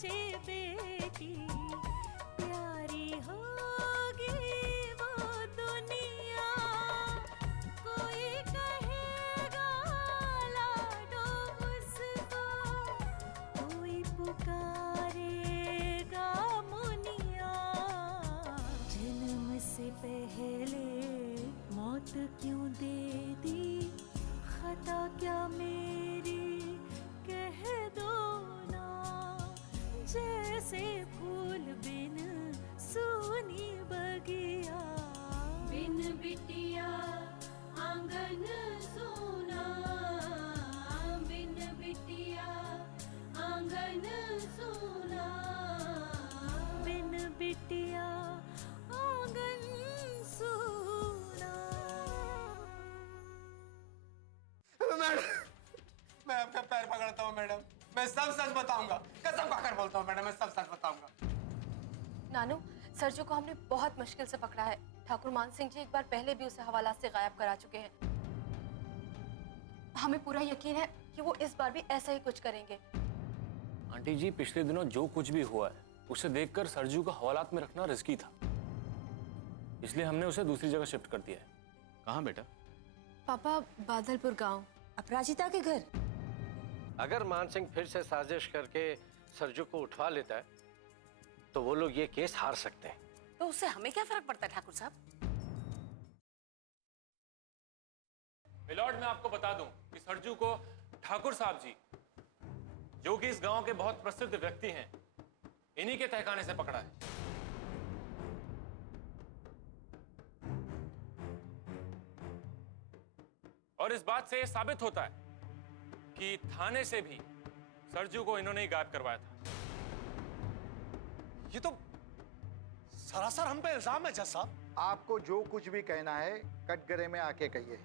सोचे बेटी प्यारी होगी वो दुनिया, कोई कहेगा लाडो उसको, कोई पुकारेगा मुनिया। जन्म से पहले मौत क्यों दे दी, खता क्या मेरी कह दो ना। जैसे फूल बिन सूनी बगिया, बिन बिटिया आंगन सूना, बिन बिटिया आंगन सूना, बिन बिटिया आंगन सूना। मैडम, मैं आपका पैर पकड़ता हूँ मैडम, मैं सब सच बताऊंगा, कसम खाकर बोलता हूँ मैडम, मैं सब सच बताऊंगा। नानू, सरजू को हमने बहुत मुश्किल से पकड़ा है। ठाकुर मान सिंह जी एक बार पहले भी उसे हवालात से गायब करा चुके हैं। हमें पूरा यकीन है कि वो इस बार भी ऐसा ही कुछ करेंगे। आंटी जी, पिछले दिनों जो कुछ भी हुआ है उसे देखकर सरजू को हवालात में रखना रिस्की था, इसलिए हमने उसे दूसरी जगह शिफ्ट कर दिया है। कहाँ बेटा? पापा, बादलपुर गांव, अपराजिता के घर। अगर मान सिंह फिर से साजिश करके सरजू को उठवा लेता है तो वो लोग ये केस हार सकते हैं। तो उससे हमें क्या फर्क पड़ता है ठाकुर साहब? मिलॉर्ड, मैं आपको बता दूं कि सरजू को ठाकुर साहब जी, जो कि इस गांव के बहुत प्रसिद्ध व्यक्ति हैं, इन्हीं के तहखाने से पकड़ा है। और इस बात से यह साबित होता है कि थाने से भी सरजू को इन्होंने ही गायब करवाया था। ये तो सरासर हम पे इल्जाम है जज साहब। आपको जो कुछ भी कहना है कटघरे में आके कहिए।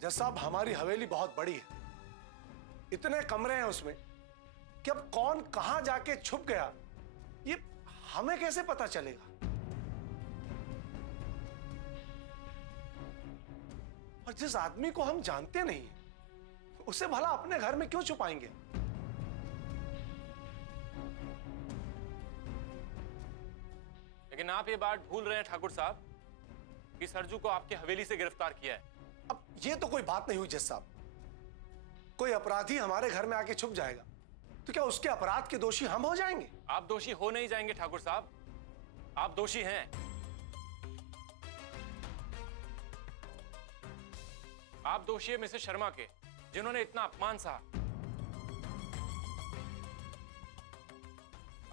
जज साहब, हमारी हवेली बहुत बड़ी है, इतने कमरे हैं उसमें कि अब कौन कहां जाके छुप गया ये हमें कैसे पता चलेगा? और जिस आदमी को हम जानते नहीं उसे भला अपने घर में क्यों छुपाएंगे? लेकिन आप ये बात भूल रहे हैं ठाकुर साहब कि सरजू को आपकी हवेली से गिरफ्तार किया है। अब ये तो कोई बात नहीं हुई जज साहब। कोई अपराधी हमारे घर में आके छुप जाएगा तो क्या उसके अपराध के दोषी हम हो जाएंगे? आप दोषी हो नहीं जाएंगे ठाकुर साहब, आप दोषी हैं। आप दोषी है मिसेस शर्मा के, जिन्होंने इतना अपमान सहा।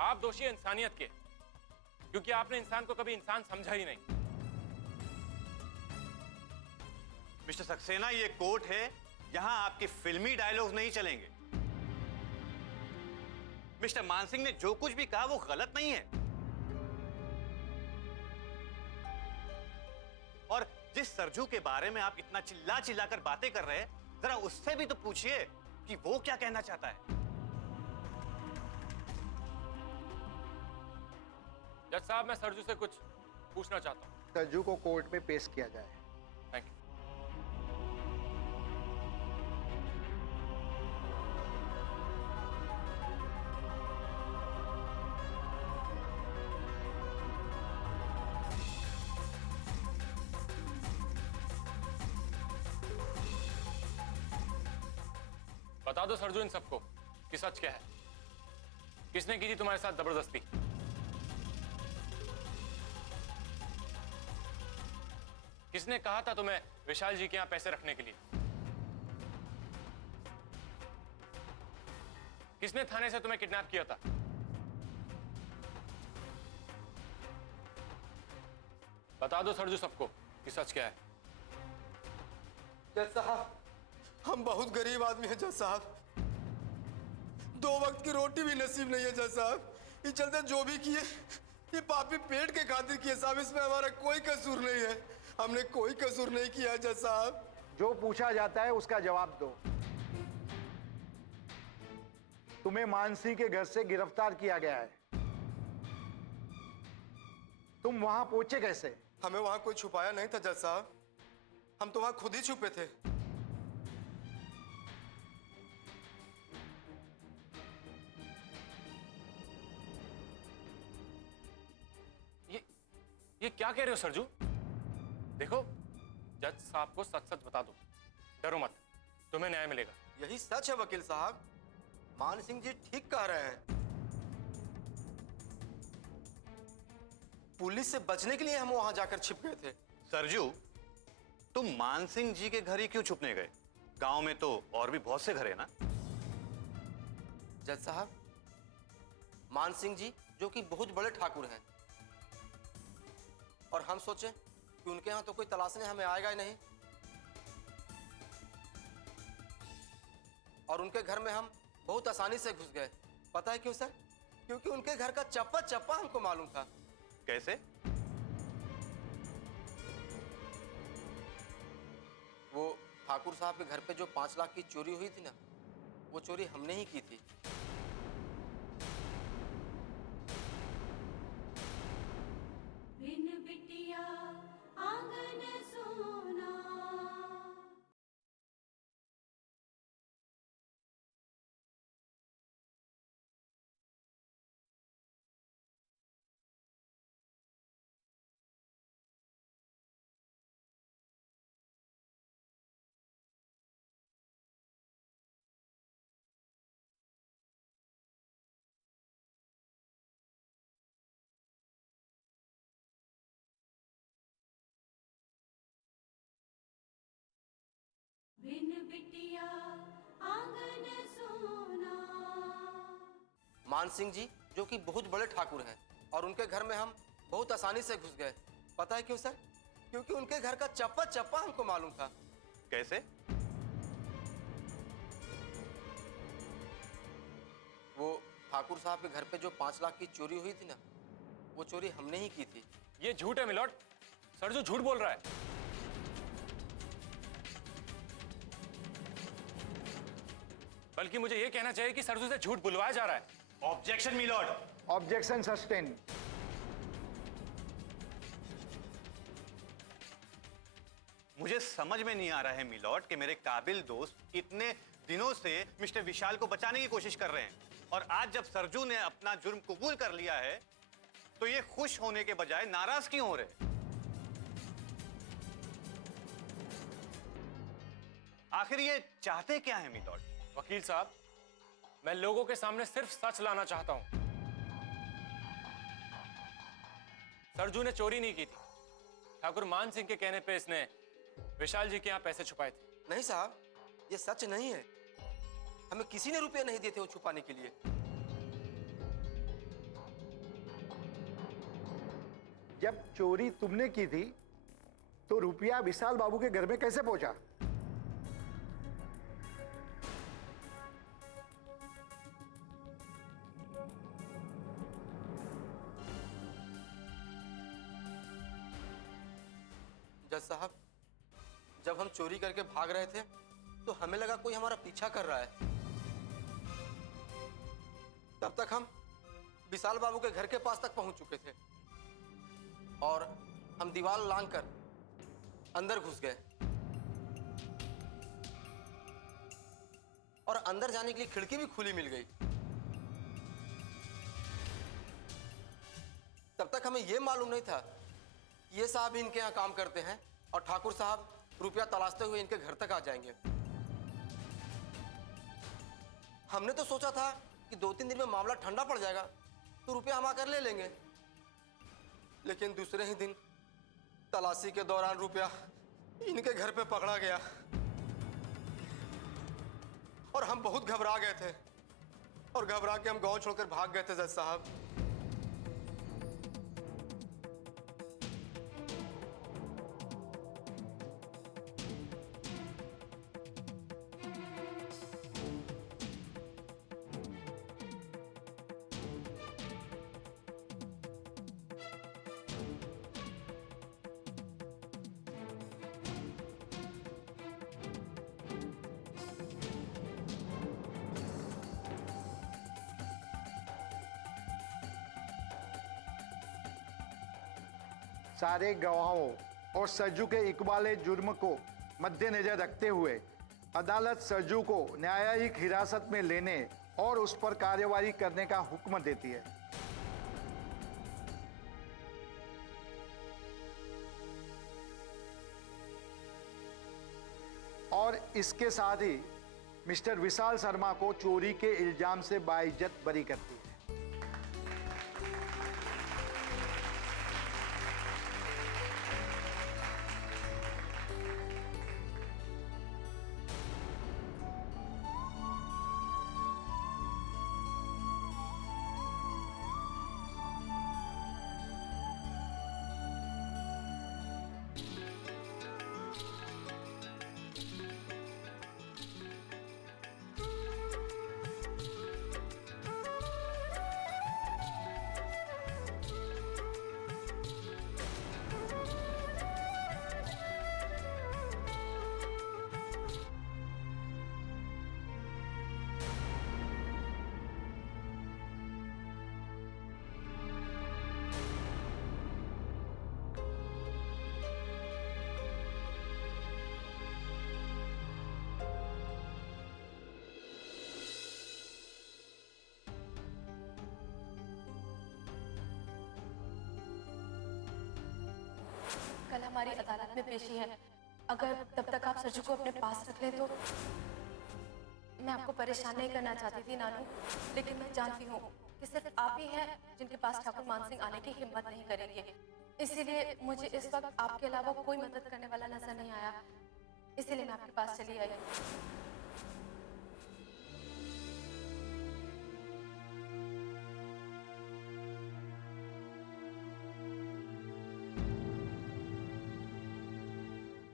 आप दोषी है इंसानियत के, क्योंकि आपने इंसान को कभी इंसान समझा ही नहीं। मिस्टर सक्सेना, ये कोर्ट है, यहां आपके फिल्मी डायलॉग नहीं चलेंगे। मिस्टर मानसिंह ने जो कुछ भी कहा वो गलत नहीं है, और जिस सरजू के बारे में आप इतना चिल्ला चिल्ला कर बातें कर रहे हैं, जरा उससे भी तो पूछिए कि वो क्या कहना चाहता है। जज साहब, मैं सरजू से कुछ पूछना चाहता हूं। सरजू को कोर्ट में पेश किया जाए। Thank you. बता दो सरजू इन सबको कि सच क्या है। किसने की थी तुम्हारे साथ जबरदस्ती? किसने कहा था तुम्हें विशाल जी के यहां पैसे रखने के लिए? किसने थाने से तुम्हें किडनैप किया था? बता दो सरजू सबको कि सच क्या है। जज साहब, हम बहुत गरीब आदमी हैं जज साहब, 2 वक्त की रोटी भी नसीब नहीं है जज साहब। इस चलते जो भी किए ये पापी पेट के खातिर किए साहब, इसमें हमारा कोई कसूर नहीं है। हमने कोई कसूर नहीं किया जज साहब। जो पूछा जाता है उसका जवाब दो। तुम्हें मानसी के घर से गिरफ्तार किया गया है, तुम वहां पहुंचे कैसे? हमें वहां कोई छुपाया नहीं था जज साहब, हम तो वहां खुद ही छुपे थे। ये क्या कह रहे हो सरजू? देखो, जज साहब को सच सच बता दो, डरो मत, तुम्हें न्याय मिलेगा। यही सच है वकील साहब, मान सिंह जी ठीक कह रहे हैं। पुलिस से बचने के लिए हम वहां जाकर छिप गए थे। सरजू, तुम मान सिंह जी के घर ही क्यों छुपने गए? गांव में तो और भी बहुत से घर है ना। जज साहब, मान सिंह जी जो कि बहुत बड़े ठाकुर हैं, और हम सोचे कि उनके यहां तो कोई तलाशने हमें आएगा ही नहीं, और उनके घर में हम बहुत आसानी से घुस गए। पता है क्यों सर? क्योंकि उनके घर का चप्पा चप्पा हमको मालूम था। कैसे? वो ठाकुर साहब के घर पे जो 5 लाख की चोरी हुई थी ना, वो चोरी हमने ही की थी। बिन बिटिया आंगन सोना। बिन बिटिया आंगन सोना। मान सिंह जी जो कि बहुत बड़े ठाकुर हैं, और उनके घर में हम बहुत आसानी से घुस गए। पता है क्यों सर? क्योंकि उनके घर का चप्पा चप्पा हमको मालूम था। कैसे? वो ठाकुर साहब के घर पे जो 5 लाख की चोरी हुई थी ना, वो चोरी हमने ही की थी। ये झूठ है मिलॉर्ड, सरजू झूठ बोल रहा है। बल्कि मुझे यह कहना चाहिए कि सरजू से झूठ बुलवाया जा रहा है। Objection milord. Objection sustain. मुझे समझ में नहीं आ रहा है मिलॉर्ड कि मेरे काबिल दोस्त इतने दिनों से मिस्टर विशाल को बचाने की कोशिश कर रहे हैं, और आज जब सरजू ने अपना जुर्म कबूल कर लिया है तो ये खुश होने के बजाय नाराज क्यों हो रहे? आखिर ये चाहते क्या है मिलॉर्ड? वकील साहब, मैं लोगों के सामने सिर्फ सच लाना चाहता हूं। सरजू ने चोरी नहीं की थी। ठाकुर मान सिंह के कहने पे इसने विशाल जी के यहां पैसे छुपाए थे। नहीं साहब, ये सच नहीं है। हमें किसी ने रुपए नहीं दिए थे वो छुपाने के लिए। जब चोरी तुमने की थी तो रुपया विशाल बाबू के घर में कैसे पहुंचा? जज साहब, जब हम चोरी करके भाग रहे थे तो हमें लगा कोई हमारा पीछा कर रहा है। तब तक हम विशाल बाबू के घर के पास तक पहुंच चुके थे, और हम दीवार लांघकर अंदर घुस गए, और अंदर जाने के लिए खिड़की भी खुली मिल गई। तब तक हमें यह मालूम नहीं था ये साहब इनके यहाँ काम करते हैं, और ठाकुर साहब रुपया तलाशते हुए इनके घर तक आ जाएंगे। हमने तो सोचा था कि 2-3 दिन में मामला ठंडा पड़ जाएगा तो रुपया हम आकर ले लेंगे, लेकिन दूसरे ही दिन तलाशी के दौरान रुपया इनके घर पे पकड़ा गया, और हम बहुत घबरा गए थे, और घबरा के हम गांव छोड़कर भाग गए थे जज साहब। सारे गवाहों और सरजू के इकबाल जुर्म को मद्देनजर रखते हुए अदालत सरजू को न्यायिक हिरासत में लेने और उस पर कार्यवाही करने का हुक्म देती है। और इसके साथ ही मिस्टर विशाल शर्मा को चोरी के इल्जाम से बाइज्जत बरी करती है। कल हमारी अदालत में पेशी है। अगर तब तक आप सरजू को अपने पास रख लें तो। मैं आपको परेशान नहीं करना चाहती थी नानू, लेकिन मैं जानती हूँ कि सिर्फ आप ही हैं जिनके पास ठाकुर मानसिंह आने की हिम्मत नहीं करेंगे। इसीलिए मुझे इस वक्त आपके अलावा कोई मदद करने वाला नजर नहीं आया, इसीलिए मैं आपके पास चली आई।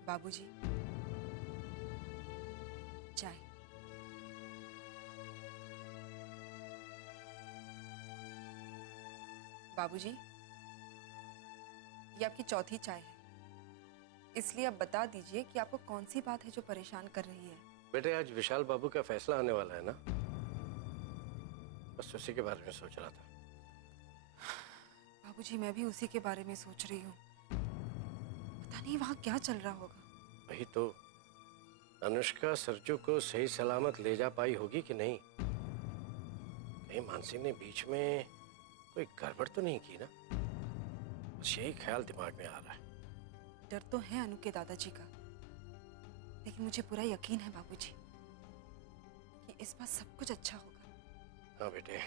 बाबूजी, चाय। बाबूजी, ये आपकी चौथी चाय है, इसलिए अब बता दीजिए कि आपको कौन सी बात है जो परेशान कर रही है। बेटे, आज विशाल बाबू का फैसला आने वाला है ना, बस उसी के बारे में सोच रहा था। बाबूजी, मैं भी उसी के बारे में सोच रही हूँ। पता नहीं वहाँ क्या चल रहा होगा। वही तो, अनुष्का सरजू को सही सलामत ले जा पाई होगी कि नहीं? कहीं मानसिंह ने बीच में कोई गड़बड़ तो नहीं की ना? बस यही ख्याल दिमाग में आ रहा है। डर तो है अनु के दादाजी का, लेकिन मुझे पूरा यकीन है बाबूजी कि इस बार सब कुछ अच्छा होगा। हाँ बेटे,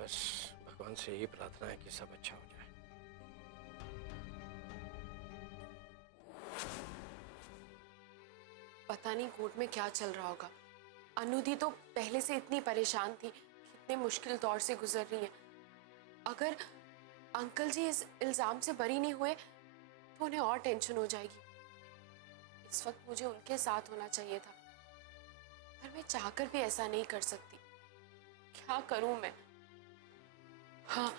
बस भगवान से यही प्रार्थना है कि सब अच्छा हो जाए। पता नहीं कोर्ट में क्या चल रहा होगा। अनुदी तो पहले से इतनी परेशान थी, कितने मुश्किल दौर से गुजर रही है। अगर अंकल जी इस इल्जाम से बरी नहीं हुए तो उन्हें और टेंशन हो जाएगी। इस वक्त मुझे उनके साथ होना चाहिए था, पर मैं चाहकर भी ऐसा नहीं कर सकती। क्या करूं मैं? हाँ,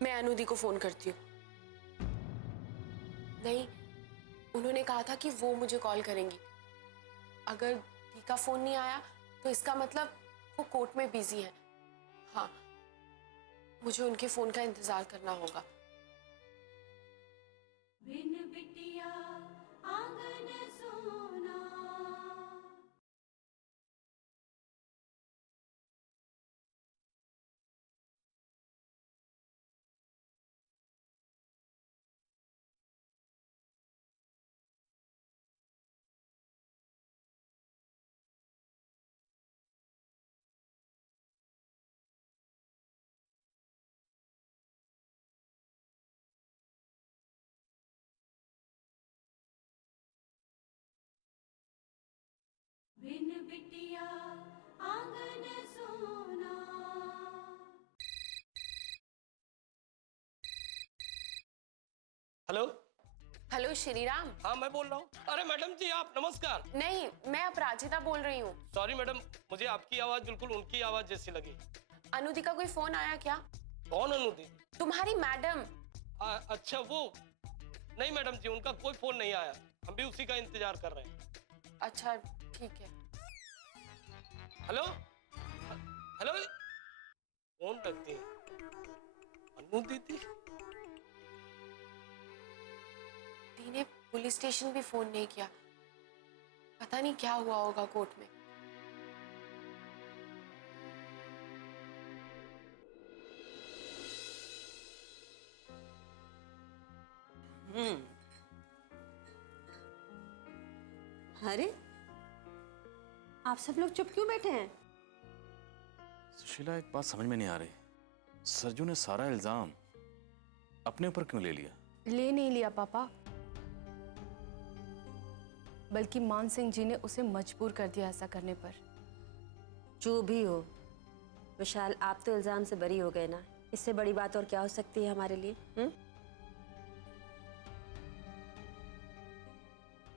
मैं अनुदी को फोन करती हूँ। नहीं, उन्होंने कहा था कि वो मुझे कॉल करेंगी। अगर दी का फोन नहीं आया तो इसका मतलब वो कोर्ट में बिजी है। हाँ, मुझे उनके फोन का इंतजार करना होगा। बिन बिटिया आंगन सोना। बिन बिटिया आंगन सोना। Hello hello Shriram. हाँ, मैं बोल रहा हूँ। अरे मैडम जी, आप नमस्कार। नहीं, मैं अपराजिता बोल रही हूँ। सॉरी मैडम, मुझे आपकी आवाज बिल्कुल उनकी आवाज जैसी लगी। अनुदी का कोई फोन आया क्या? कौन अनुदी? तुम्हारी मैडम। अच्छा, वो नहीं मैडम जी, उनका कोई फोन नहीं आया। हम भी उसी का इंतजार कर रहे हैं। अच्छा, ठीक है। हेलो हेलो, फोन रखती है। अनु दीदी? दी ने पुलिस स्टेशन भी फोन नहीं किया। पता नहीं क्या हुआ होगा कोर्ट में। अरे आप सब लोग चुप क्यों बैठे हैं? सुशीला, एक बात समझ में नहीं आ रही। सरजू ने सारा इल्जाम अपने ऊपर क्यों ले लिया? ले नहीं लिया पापा, बल्कि मान सिंह जी ने उसे मजबूर कर दिया ऐसा करने पर। जो भी हो विशाल, आप तो इल्जाम से बरी हो गए ना। इससे बड़ी बात और क्या हो सकती है हमारे लिए?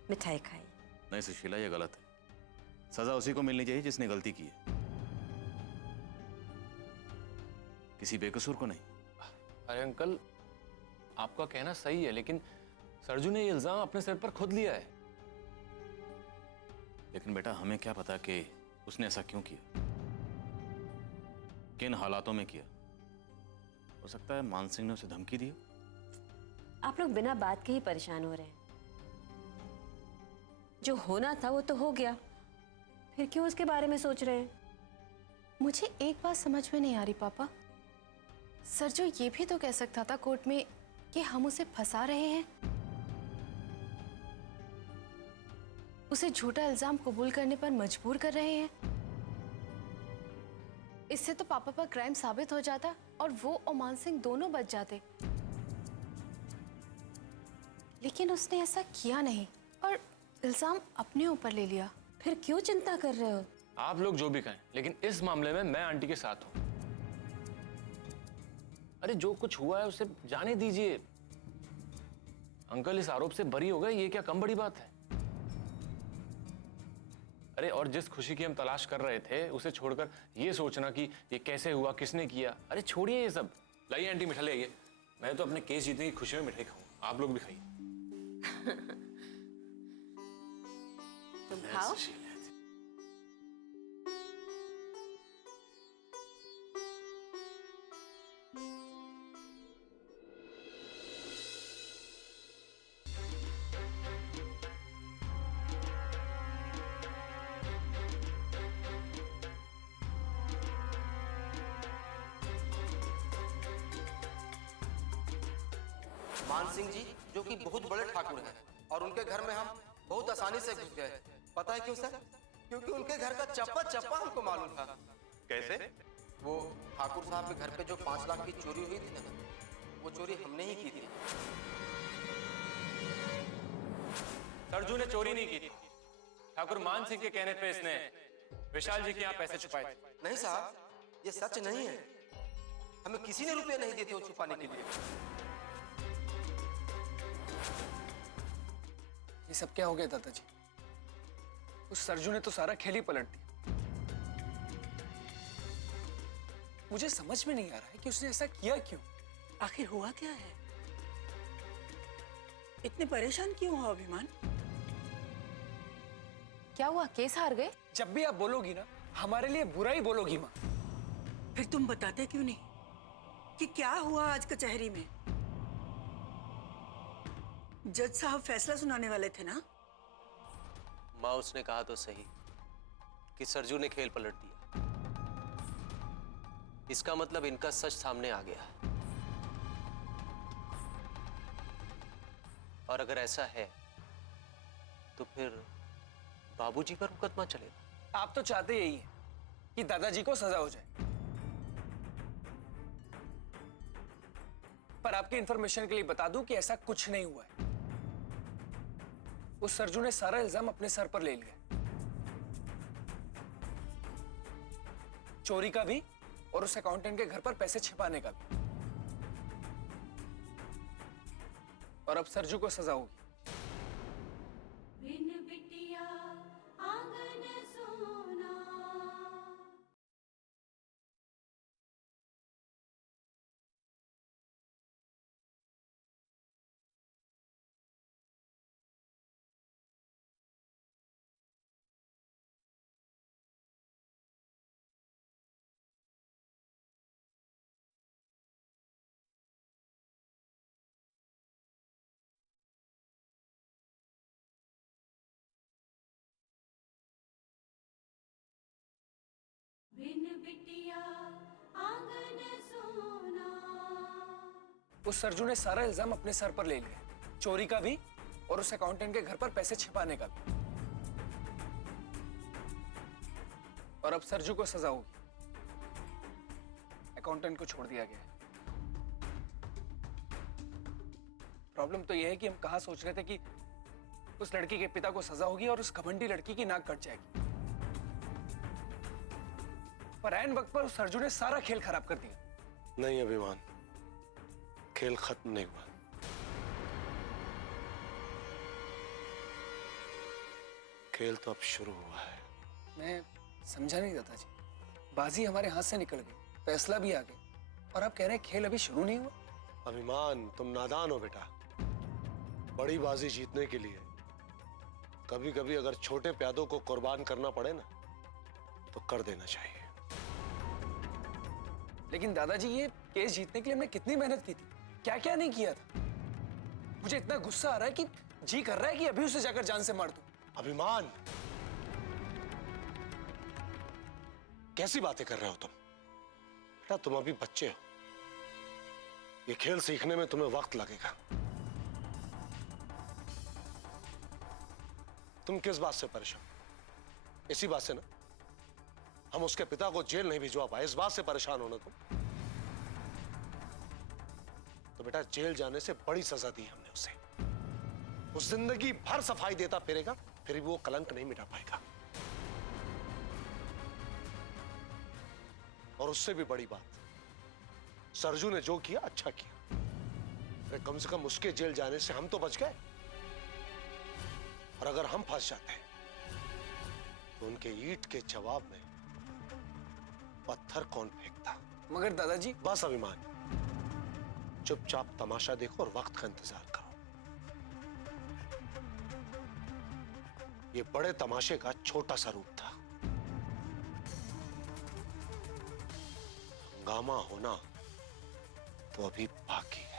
मिठाई खाई। नहीं सुशीला, ये गलत है। सजा उसी को मिलनी चाहिए जिसने गलती की है, किसी बेकसूर को नहीं। अरे अंकल, आपका कहना सही है, लेकिन सरजू ने ये इल्जाम अपने सिर पर खुद लिया है। लेकिन बेटा, हमें क्या पता कि उसने ऐसा क्यों किया, किन हालातों में किया। हो सकता है मान सिंह ने उसे धमकी दी। आप लोग बिना बात के ही परेशान हो रहे हैं। जो होना था वो तो हो गया, फिर क्यों उसके बारे में सोच रहे हैं? मुझे एक बात समझ में नहीं आ रही पापा। सरजू ये भी तो कह सकता था कोर्ट में कि हम उसे फंसा रहे हैं, उसे झूठा इल्जाम कबूल करने पर मजबूर कर रहे हैं। इससे तो पापा पर क्राइम साबित हो जाता और वो और मान सिंह दोनों बच जाते। लेकिन उसने ऐसा किया नहीं और इल्जाम अपने ऊपर ले लिया। फिर क्यों चिंता कर रहे हो? आप लोग जो भी कहें, लेकिन इस मामले में मैं आंटी के साथ हूं। अरे जो कुछ हुआ है उसे जाने दीजिए। अंकल इस आरोप से बरी हो गए, ये क्या कम बड़ी बात है? अरे और जिस खुशी की हम तलाश कर रहे थे उसे छोड़कर ये सोचना कि ये कैसे हुआ, किसने किया, अरे छोड़िए ये सब। लाइए आंटी मिठाई लाइए। मैं तो अपने केस जीतने की खुशी में मिठाई खाऊं, आप लोग भी खाइए। तुम खाओ। मान सिंह जी जो कि बहुत बड़े ठाकुर हैं और उनके घर में हम बहुत आसानी से घुस गए। पता है क्यों सर? क्योंकि उनके घर का चप्पा चप्पा हमको मालूम था। कैसे? वो ठाकुर साहब के घर पे जो 5 लाख की चोरी हुई थी ना, वो चोरी हमने ही की थी। सरजू ने चोरी नहीं की थी। ठाकुर मान सिंह के कहने पे इसने विशाल जी के यहाँ पैसे छुपाए थे। नहीं साहब, ये सच नहीं है। हमें किसी ने रुपए नहीं दिए थे वो छुपाने के लिए। ये सब क्या हो गया दादाजी? उस सरजू ने तो सारा खेल ही पलट दिया। मुझे समझ में नहीं आ रहा है कि उसने ऐसा किया क्यों। आखिर हुआ क्या है? इतने परेशान क्यों हो अभिमान? क्या हुआ, केस हार गए? जब भी आप बोलोगी ना हमारे लिए बुरा ही बोलोगी माँ। फिर तुम बताते क्यों नहीं कि क्या हुआ आज कचहरी में? जज साहब फैसला सुनाने वाले थे ना? माँ, उसने कहा तो सही कि सरजू ने खेल पलट दिया। इसका मतलब इनका सच सामने आ गया। और अगर ऐसा है तो फिर बाबूजी पर मुकदमा चलेगा। आप तो चाहते यही हैं कि दादाजी को सजा हो जाए, पर आपके इंफॉर्मेशन के लिए बता दूं कि ऐसा कुछ नहीं हुआ है। उस सरजू ने सारा इल्जाम अपने सर पर ले लिया, चोरी का भी और उस अकाउंटेंट के घर पर पैसे छिपाने का भी। और अब सरजू को सजा होगी। बिन बिटिया आंगन सोना। उस सरजू ने सारा इल्जाम अपने सर पर ले लिया, चोरी का भी और उस अकाउंटेंट के घर पर पैसे छिपाने का भी। और अब सरजू को सजा होगी, अकाउंटेंट को छोड़ दिया गया है। प्रॉब्लम तो यह है कि हम कहां सोच रहे थे कि उस लड़की के पिता को सजा होगी और उस घमंडी लड़की की नाक कट जाएगी, पर ऐन वक्त पर उस सरजू ने सारा खेल खराब कर दिया। नहीं अभिमान, खेल खत्म नहीं हुआ। खेल तो अब शुरू हुआ है। मैं समझा नहीं दादा जी, बाजी हमारे हाथ से निकल गई, फैसला भी आ गया और आप कह रहे हैं खेल अभी शुरू नहीं हुआ। अभिमान, तुम नादान हो बेटा। बड़ी बाजी जीतने के लिए कभी कभी अगर छोटे प्यादों को कुर्बान करना पड़े ना, तो कर देना चाहिए। लेकिन दादाजी, ये केस जीतने के लिए हमने कितनी मेहनत की थी, क्या क्या नहीं किया था। मुझे इतना गुस्सा आ रहा है कि जी कर रहा है कि अभी उसे जाकर जान से मार दूं। अभिमान, कैसी बातें कर रहे हो तुम? बेटा तुम अभी बच्चे हो, ये खेल सीखने में तुम्हें वक्त लगेगा। तुम किस बात से परेशान? इसी बात से ना, हम उसके पिता को जेल नहीं भिजवा पाए, इस बात से परेशान हो ना तुम? तो बेटा जेल जाने से बड़ी सजा दी हमने उसे। उस जिंदगी भर सफाई देता फिरेगा, फिर भी वो कलंक नहीं मिटा पाएगा। और उससे भी बड़ी बात, सरजू ने जो किया अच्छा किया। अरे कम से कम उसके जेल जाने से हम तो बच गए, और अगर हम फंस जाते तो उनके ईंट के जवाब में पत्थर कौन फेंकता? मगर दादाजी। बस अभिमान, चुपचाप तमाशा देखो और वक्त का इंतजार करो। ये बड़े तमाशे का छोटा सा रूप था। हंगामा होना तो अभी बाकी है।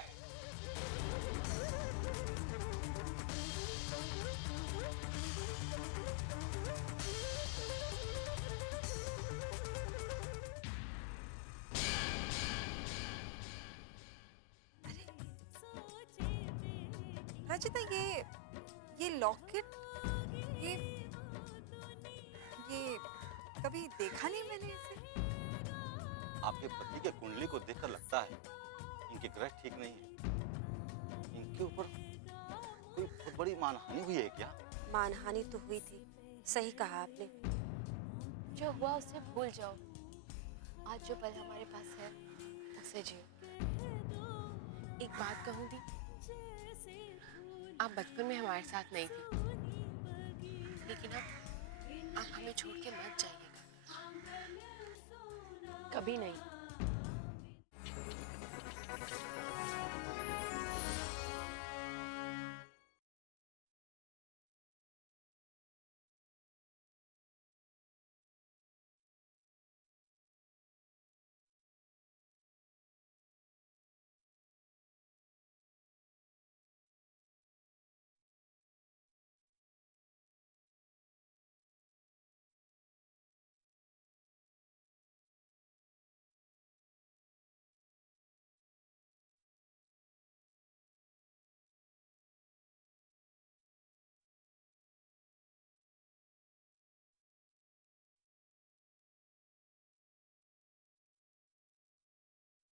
रचिता, ये लॉकेट, ये कभी देखा नहीं मैंने इसे। आपके पति के कुंडली को देखकर लगता है इनके ग्रह ठीक नहीं है। इनके ऊपर कोई बहुत बड़ी मानहानि हुई है क्या? मानहानि तो हुई थी, सही कहा आपने। जो हुआ उसे भूल जाओ, आज जो पल हमारे पास है उसे जियो। एक बात कहूँ दी, आप बचपन में हमारे साथ नहीं थी, लेकिन अब आप हमें छोड़ के मत जाइएगा, कभी नहीं।